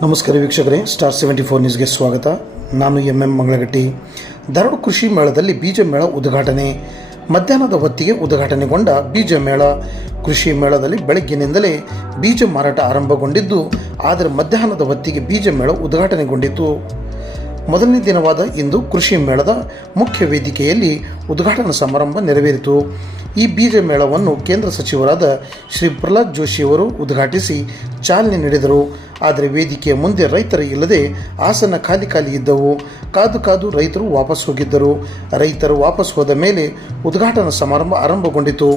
ನಮಸ್ಕಾರ ವೀಕ್ಷಕರೇ star seventy four ನ್ಯೂಸ್ಗೆ ಸ್ವಾಗತ. ನಾನು ಎಂ ಎಂ ಮಂಗಳಗಟ್ಟಿ. ಧಾರವಾಡ ಕೃಷಿ ಮೇಳದಲ್ಲಿ ಬೀಜ ಮೇಳ ಉದ್ಘಾಟನೆ. ಮಧ್ಯಾಹ್ನದ ಹೊತ್ತಿಗೆ ಉದ್ಘಾಟನೆಗೊಂಡ ಬೀಜ ಮೇಳ. ಕೃಷಿ ಮೇಳದಲ್ಲಿ ಬೆಳಗ್ಗಿನಿಂದಲೇ ಬೀಜ ಮಾರಾಟ ಆರಂಭಗೊಂಡಿದ್ದು, ಆದರೆ ಮಧ್ಯಾಹ್ನದ ಹೊತ್ತಿಗೆ ಬೀಜ ಮೇಳ ಉದ್ಘಾಟನೆಗೊಂಡಿತು ಮೊದಲನೇ ದಿನವಾದ ಇಂದು ಕೃಷಿ ಮೇಳದ ಮುಖ್ಯ ವೇದಿಕೆಯಲ್ಲಿ ಉದ್ಘಾಟನಾ ಸಮಾರಂಭ ನೆರವೇರಿತು. ಈ ಬೀಜ ಮೇಳವನ್ನು ಕೇಂದ್ರ ಸಚಿವರಾದ ಶ್ರೀ ಪ್ರಹ್ಲಾದ್ ಜೋಶಿಯವರು ಉದ್ಘಾಟಿಸಿ ಚಾಲನೆ ನೀಡಿದರು. ಆದರೆ ವೇದಿಕೆಯ ಮುಂದೆ ರೈತರು ಇಲ್ಲದೆ ಆಸನ ಖಾಲಿ ಖಾಲಿ ಇದ್ದವು. ಕಾದು ಕಾದು ರೈತರು ವಾಪಸ್ ಹೋಗಿದ್ದರು. ರೈತರು ವಾಪಸ್ ಹೋದ ಮೇಲೆ ಉದ್ಘಾಟನಾ ಸಮಾರಂಭ ಆರಂಭಗೊಂಡಿತು.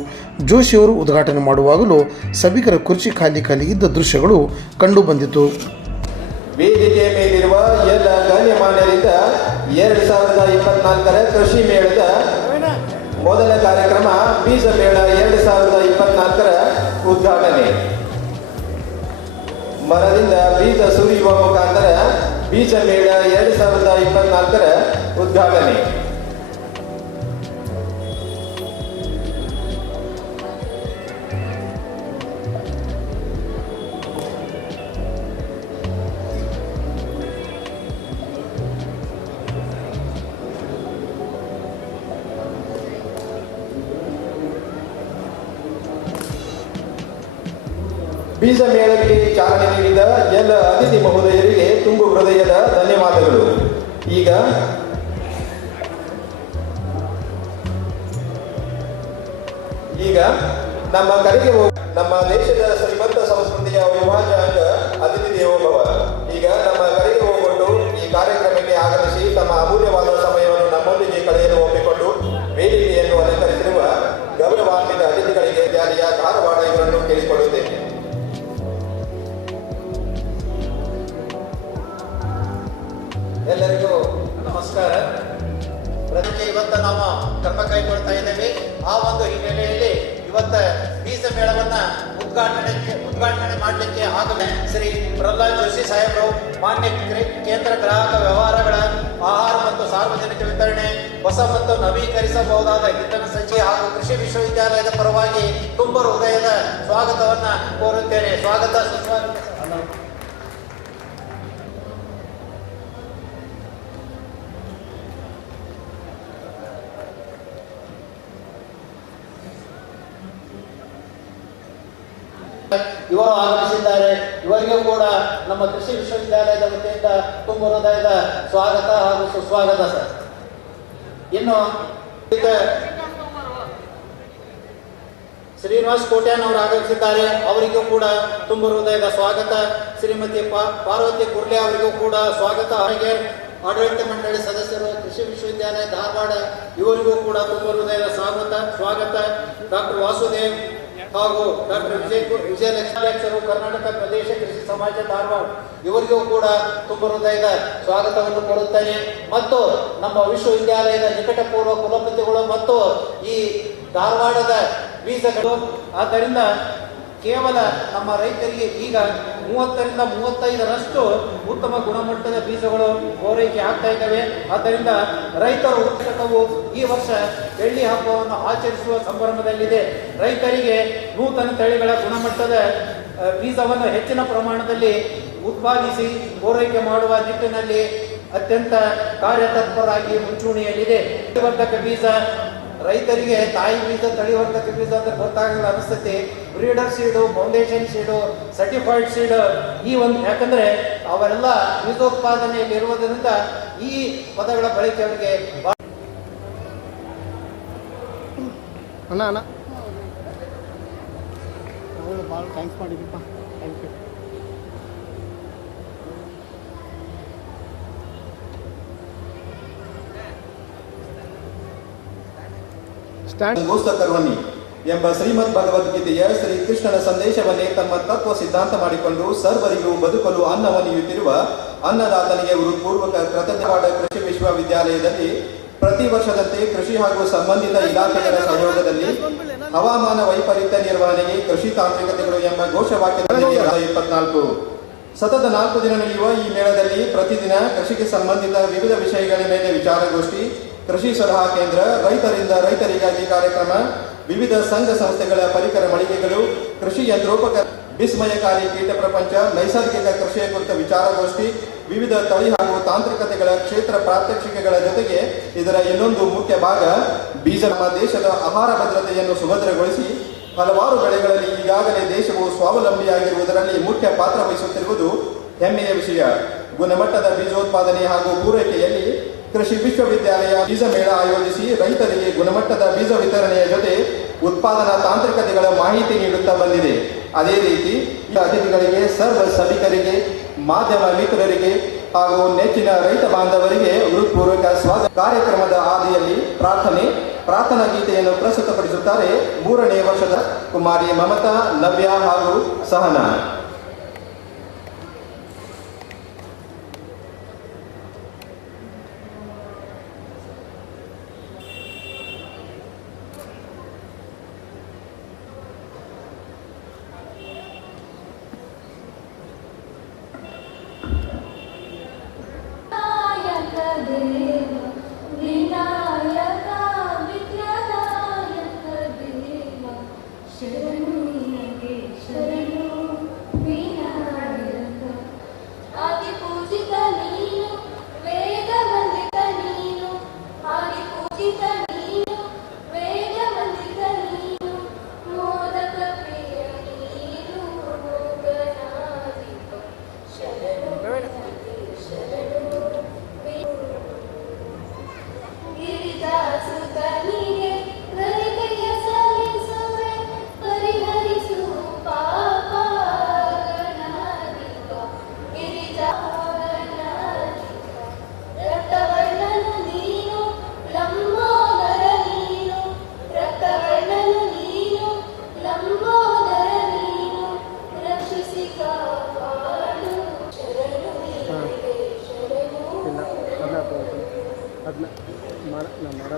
ಜೋಶಿಯವರು ಉದ್ಘಾಟನೆ ಮಾಡುವಾಗಲೂ ಸಭಿಕರ ಕುರ್ಚಿ ಖಾಲಿ ಖಾಲಿ ಇದ್ದ ದೃಶ್ಯಗಳು ಕಂಡುಬಂದಿತು ವೇದಿಕೆ ಮೇಲಿರುವ ಎಲ್ಲ ಗಣ್ಯಮಾನ್ಯರಿಂದ ಎರಡು ಸಾವಿರದ ಇಪ್ಪತ್ನಾಲ್ಕರ ಕೃಷಿ ಮೇಳದ ಮೊದಲ ಕಾರ್ಯಕ್ರಮ ಬೀಜ ಮೇಳ ಎರಡು ಸಾವಿರದ ಇಪ್ಪತ್ನಾಲ್ಕರ ಉದ್ಘಾಟನೆ. ಮರದಿಂದ ಬೀಜ ಸುರಿಯುವ ಮುಖಾಂತರ ಬೀಜ ಮೇಳ ಎರಡು ಸಾವಿರದ ಇಪ್ಪತ್ನಾಲ್ಕರ ಉದ್ಘಾಟನೆ. ಬೀಜ ಮೇಳಕ್ಕೆ ಚಾಲನೆ ನೀಡಿದ ಎಲ್ಲ ಅತಿಥಿ ಮಹೋದಯರಿಗೆ ತುಂಬು ಹೃದಯದ ಧನ್ಯವಾದಗಳು. ಈಗ ಈಗ ನಮ್ಮ ಕರೆಗೆ ನಮ್ಮ ದೇಶದ ಶ್ರೀಮಂತ ಸಂಸ್ಕೃತಿಯ ವಿಭಾಜ ಅಂಗ ಅತಿಥಿ ದೇವೋಭವ. ಈಗ ನಮ್ಮ ಕರೆಗೆ ಹೋಗಿಕೊಂಡು ಈ ಕಾರ್ಯಕ್ರಮಕ್ಕೆ ಆಗಮಿಸಿ ತಮ್ಮ ಅಮೂಲ್ಯವಾದ ಸಮಯವನ್ನು ನಮ್ಮೊಂದಿಗೆ ಕಳೆಯಲು ಒಪ್ಪಿಕೊಂಡು ವೇದಿಕೆಯನ್ನು ಅಲಂಕರಿಸಿರುವ ಗೌರವಾನ್ವಿತ ಅತಿಥಿಗಳಿಗೆ ಜಾರಿಯ ಧಾರವಾಡ ಕ್ರಮ ಕೈಗೊಳ್ತಾ ಇದ್ದೇವೆ. ಆ ಒಂದು ಹಿನ್ನೆಲೆಯಲ್ಲಿ ಇವತ್ತ ಬೀಜ ಮೇಳವನ್ನ ಉದ್ಘಾಟನೆ ಉದ್ಘಾಟನೆ ಮಾಡಲಿಕ್ಕೆ ಆಗಲೇ ಶ್ರೀ ಪ್ರಹ್ಲಾದ್ ಜೋಶಿ ಸಾಹೇಬರು, ಮಾನ್ಯ ಕೇಂದ್ರ ಗ್ರಾಹಕ ವ್ಯವಹಾರಗಳ, ಆಹಾರ ಮತ್ತು ಸಾರ್ವಜನಿಕ ವಿತರಣೆ ಹೊಸ ಮತ್ತು ನವೀಕರಿಸಬಹುದಾದ ಇಂಧನ ಸಚಿವ ಹಾಗೂ ಕೃಷಿ ವಿಶ್ವವಿದ್ಯಾಲಯದ ಪರವಾಗಿ ತುಂಬ ಹೃದಯದ ಸ್ವಾಗತವನ್ನ ಕೋರುತ್ತೇನೆ. ಸ್ವಾಗತ, ಸುಸ್ವಾಗತ. ಇವರು ಆಗಮಿಸಿದ್ದಾರೆ. ಇವರಿಗೂ ಕೂಡ ನಮ್ಮ ಕೃಷಿ ವಿಶ್ವವಿದ್ಯಾಲಯದ ವತಿಯಿಂದ ತುಂಬ ಹೃದಯದ ಸ್ವಾಗತ ಹಾಗೂ ಸುಸ್ವಾಗತ ಸರ್. ಇನ್ನು ಶ್ರೀನಿವಾಸ್ ಕೋಟ್ಯಾನ್ ಅವರು ಆಗಮಿಸಿದ್ದಾರೆ. ಅವರಿಗೂ ಕೂಡ ತುಂಬ ಹೃದಯದ ಸ್ವಾಗತ. ಶ್ರೀಮತಿ ಪಾರ್ವತಿ ಕುರ್ಲೆ ಅವರಿಗೂ ಕೂಡ ಸ್ವಾಗತ. ಹಾಗೆ ಆಡಳಿತ ಮಂಡಳಿ ಸದಸ್ಯರು, ಕೃಷಿ ವಿಶ್ವವಿದ್ಯಾಲಯ, ಧಾರವಾಡ, ಇವರಿಗೂ ಕೂಡ ತುಂಬ ಹೃದಯದ ಸ್ವಾಗತ ಸ್ವಾಗತ. ಡಾಕ್ಟರ್ ವಾಸುದೇವ್ ಹಾಗೂ ಡಾಕ್ಟರ್ ವಿಜಯ್ ವಿಜಯಲಕ್ಷ್ಮಿ ಕರ್ನಾಟಕ ಪ್ರದೇಶ ಕೃಷಿ ಸಮಾಜ ಧಾರವಾಡ ಇವರಿಗೂ ಕೂಡ ತುಂಬ ಹೃದಯದ ಸ್ವಾಗತವನ್ನು ಕೊಡುತ್ತೇನೆ ಮತ್ತು ನಮ್ಮ ವಿಶ್ವವಿದ್ಯಾಲಯದ ನಿಕಟಪೂರ್ವ ಕುಲಪತಿಗಳು ಮತ್ತು ಈ ಧಾರವಾಡದ ಬೀಜಗಳು. ಆದ್ದರಿಂದ ಕೇವಲ ನಮ್ಮ ರೈತರಿಗೆ ಈಗ ಮೂವತ್ತರಿಂದ ಮೂವತ್ತೈದರಷ್ಟು ಉತ್ತಮ ಗುಣಮಟ್ಟದ ಬೀಜಗಳು ಪೂರೈಕೆ ಆಗ್ತಾ ಇದ್ದಾವೆ. ಆದ್ದರಿಂದ ರೈತರು ಉತ್ಸವವು ಈ ವರ್ಷ ಬೆಳ್ಳಿ ಹಬ್ಬವನ್ನು ಆಚರಿಸುವ ಸಂಭ್ರಮದಲ್ಲಿದೆ. ರೈತರಿಗೆ ನೂತನ ತಳಿಗಳ ಗುಣಮಟ್ಟದ ಬೀಜವನ್ನು ಹೆಚ್ಚಿನ ಪ್ರಮಾಣದಲ್ಲಿ ಉತ್ಪಾದಿಸಿ ಪೂರೈಕೆ ಮಾಡುವ ನಿಟ್ಟಿನಲ್ಲಿ ಅತ್ಯಂತ ಕಾರ್ಯತತ್ಪರಾಗಿ ಮುಂಚೂಣಿಯಲ್ಲಿದೆ. ಬೀಜ, ರೈತರಿಗೆ ತಾಯಿ ಬೀಜ, ತಳಿವರ್ಧಕ ಬೀಜ ಅಂತ ಗೊತ್ತಾಗಲ್ಲ ಅನಿಸ್ತೈತಿ. Breeder seed foundation seed certified seed ಈ ಒಂದು ಯಾಕಂದ್ರೆ ಅವರೆಲ್ಲ ಬೀಜೋತ್ಪಾದನೆಯಲ್ಲಿ ಇರುವುದರಿಂದ ಈ ಪದಗಳ ಬಳಕೆ ಅವರಿಗೆ ಅಣ್ಣ ಅಣ್ಣ. ಭಾಳ ಥ್ಯಾಂಕ್ಸ್ ಮಾಡಿದ್ದೀಪ್ಪ. ಥ್ಯಾಂಕ್ ಯು ಸ್ಟ್ಯಾಂಡ್ ಮೋಸ್ತ ಕರ್ವನಿ ಎಂಬ ಶ್ರೀಮದ್ ಭಗವದ್ಗೀತೆಯ ಶ್ರೀ ಕೃಷ್ಣನ ಸಂದೇಶವನ್ನೇ ತಮ್ಮ ತತ್ವ ಸಿದ್ಧಾಂತ ಮಾಡಿಕೊಂಡು ಸರ್ವರಿಗೂ ಬದುಕಲು ಅನ್ನವನ್ನಿಯುತ್ತಿರುವ ಅನ್ನದಾತನಿಗೆ ಪೂರ್ವಕ ಕೃತಜ್ಞವಾದ ಕೃಷಿ ವಿಶ್ವವಿದ್ಯಾಲಯದಲ್ಲಿ ಪ್ರತಿ ವರ್ಷದಂತೆ ಕೃಷಿ ಹಾಗೂ ಸಂಬಂಧಿತ ಇಲಾಖೆಗಳ ಸಹಯೋಗದಲ್ಲಿ ಹವಾಮಾನ ವೈಪರೀತ್ಯ ನಿರ್ವಹಣೆಗೆ ಕೃಷಿ ತಾಂತ್ರಿಕತೆಗಳು ಎಂಬ ಇಪ್ಪತ್ನಾಲ್ಕು. ಸತತ ನಾಲ್ಕು ದಿನ ನಡೆಯುವ ಈ ಮೇಳದಲ್ಲಿ ಪ್ರತಿದಿನ ಕೃಷಿಗೆ ಸಂಬಂಧಿತ ವಿವಿಧ ವಿಷಯಗಳ ಮೇಲೆ ವಿಚಾರಗೋಷ್ಠಿ, ಕೃಷಿ ಸಲಹಾ ಕೇಂದ್ರ, ರೈತರಿಂದ ರೈತರಿಗಾಗಿ ಕಾರ್ಯಕ್ರಮ ವಿವಿಧ ಸಂಘ ಸಂಸ್ಥೆಗಳ ಪರಿಕರ ಮಳಿಗೆಗಳು, ಕೃಷಿ ಯಂತ್ರೋಪಕರಣ ವಿಸ್ಮಯಕಾರಿ ಕೀಟ ಪ್ರಪಂಚ, ನೈಸರ್ಗಿಕ ಕೃಷಿಯ ಕುರಿತ ವಿಚಾರಗೋಷ್ಠಿ, ವಿವಿಧ ತಳಿ ಹಾಗೂ ತಾಂತ್ರಿಕತೆಗಳ ಕ್ಷೇತ್ರ ಪ್ರಾತ್ಯಕ್ಷಿಕೆಗಳ ಜೊತೆಗೆ ಇದರ ಇನ್ನೊಂದು ಮುಖ್ಯ ಭಾಗ ಬೀಜ ನಮ್ಮ ದೇಶದ ಆಹಾರ ಭದ್ರತೆಯನ್ನು ಸುಭದ್ರಗೊಳಿಸಿ, ಹಲವಾರು ಬೆಳೆಗಳಲ್ಲಿ ಈಗಾಗಲೇ ದೇಶವು ಸ್ವಾವಲಂಬಿಯಾಗಿರುವುದರಲ್ಲಿ ಮುಖ್ಯ ಪಾತ್ರ ವಹಿಸುತ್ತಿರುವುದು ಹೆಮ್ಮೆಯ ವಿಷಯ. ಗುಣಮಟ್ಟದ ಬೀಜೋತ್ಪಾದನೆ ಹಾಗೂ ಪೂರೈಕೆಯಲ್ಲಿ ಕೃಷಿ ವಿಶ್ವವಿದ್ಯಾಲಯ ಬೀಜ ಮೇಳ ಆಯೋಜಿಸಿ ರೈತರಿಗೆ ಗುಣಮಟ್ಟದ ಬೀಜ ವಿತರಣೆಯ ಜೊತೆ ಉತ್ಪಾದನಾ ತಾಂತ್ರಿಕತೆಗಳ ಮಾಹಿತಿ ನೀಡುತ್ತಾ ಬಂದಿದೆ. ಅದೇ ರೀತಿ ಅತಿಥಿಗಳಿಗೆ ಸರ್ವ ಸಭಿಕರಿಗೆ, ಮಾಧ್ಯಮ ಮಿತ್ರರಿಗೆ ಹಾಗೂ ನೆಚ್ಚಿನ ರೈತ ಬಾಂಧವರಿಗೆ ಹೃತ್ಪೂರ್ವಕ ಸ್ವಾಗತ. ಕಾರ್ಯಕ್ರಮದ ಆದಿಯಲ್ಲಿ ಪ್ರಾರ್ಥನೆ, ಪ್ರಾರ್ಥನಾ ಗೀತೆಯನ್ನು ಪ್ರಸ್ತುತಪಡಿಸುತ್ತಾರೆ ಮೂರನೇ ವರ್ಷದ ಕುಮಾರಿ ಮಮತಾ, ನವ್ಯ ಹಾಗೂ ಸಹನಾ.